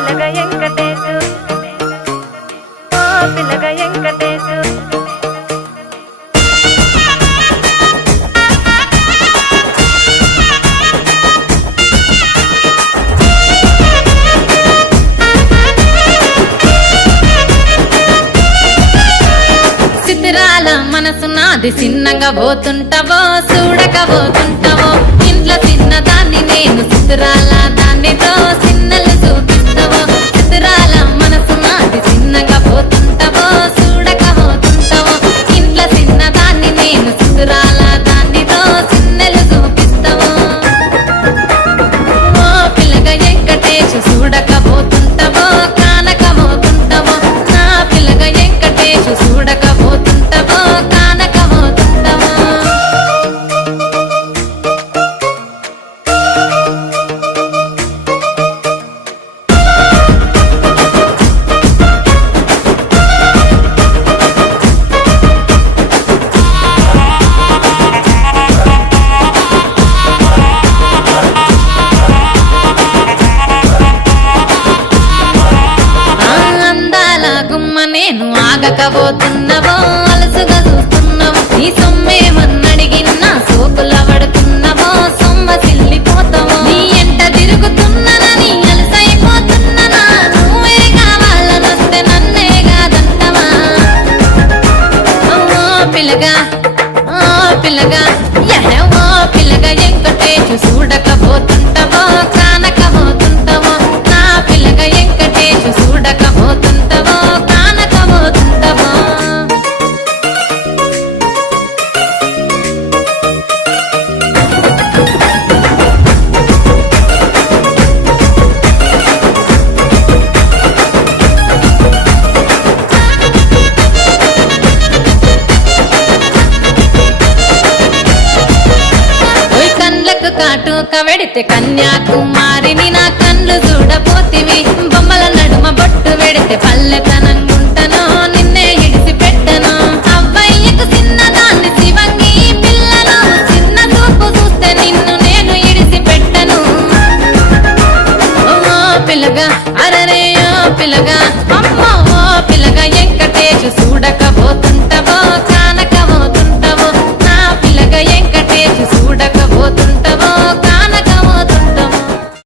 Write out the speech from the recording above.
పిల్లగ వెంకటేశు ఓ పిల్లగ వెంకటేశు చిత్రాల మనసు నాది చిన్నగా పోతుంటావో చూడకపోతుంటావో ఇంట్లో చిన్నదాన్ని నేను చిత్రాల దానితో చిన్నలు చూపిస్తావో చిత్రాల మనసు నాది చిన్నగా పోతుంటావో చూడకపోతుంటావో ఇంట్లో చిన్నదాన్ని నేను చిత్రాల దానితో చిన్నలు చూపిస్తావో ఓ పిల్లగా వెంకటేశు చూడకపోతుంటావో కానకపోతుంటావో నా పిల్లగా వెంకటేశు చూడకపోతుంటావో కానకపోతుంటావో అందాల గుమ్మ నేను ఆగకపోతున్నావో అలసుగా చూస్తున్నావో నీ సొమ్మేమన్నడిగినా సోకుల పడుతున్నావో సొమ్మ సిల్లిపోతావో నీ ఎంట తిరుగుతున్నానని అలసైపోతున్నానా నువ్వే కావాలనొస్తే నన్నే కాదంటవా ఓ పిల్లగా ఓ పిల్లగా ఓ పిల్లగా వెంకటేశు చూడకపోతుంటావో కానకపోతుంటావో నా పిల్లగా వెంకటేశు చూడకపోతుంటావో కానకపోతుంటావో ఓయ్ కండ్లకు కాటుక వెడితే కన్యాకుమారిని నా కండ్లు చూడపోతివి బొమ్మల నడుమ బొట్టు వెడితే పల్లెతనంగుంటను నిన్నే ఇడిసి పెట్టను అవ్వయ్యకు చిన్నదాన్ని శివంగి పిల్లను చిన్న చూపు చూస్తే నిన్ను నేను ఇడిసి పెట్టను ఓ పిల్లగా అరరే ఓ పిల్లగా అమ్మో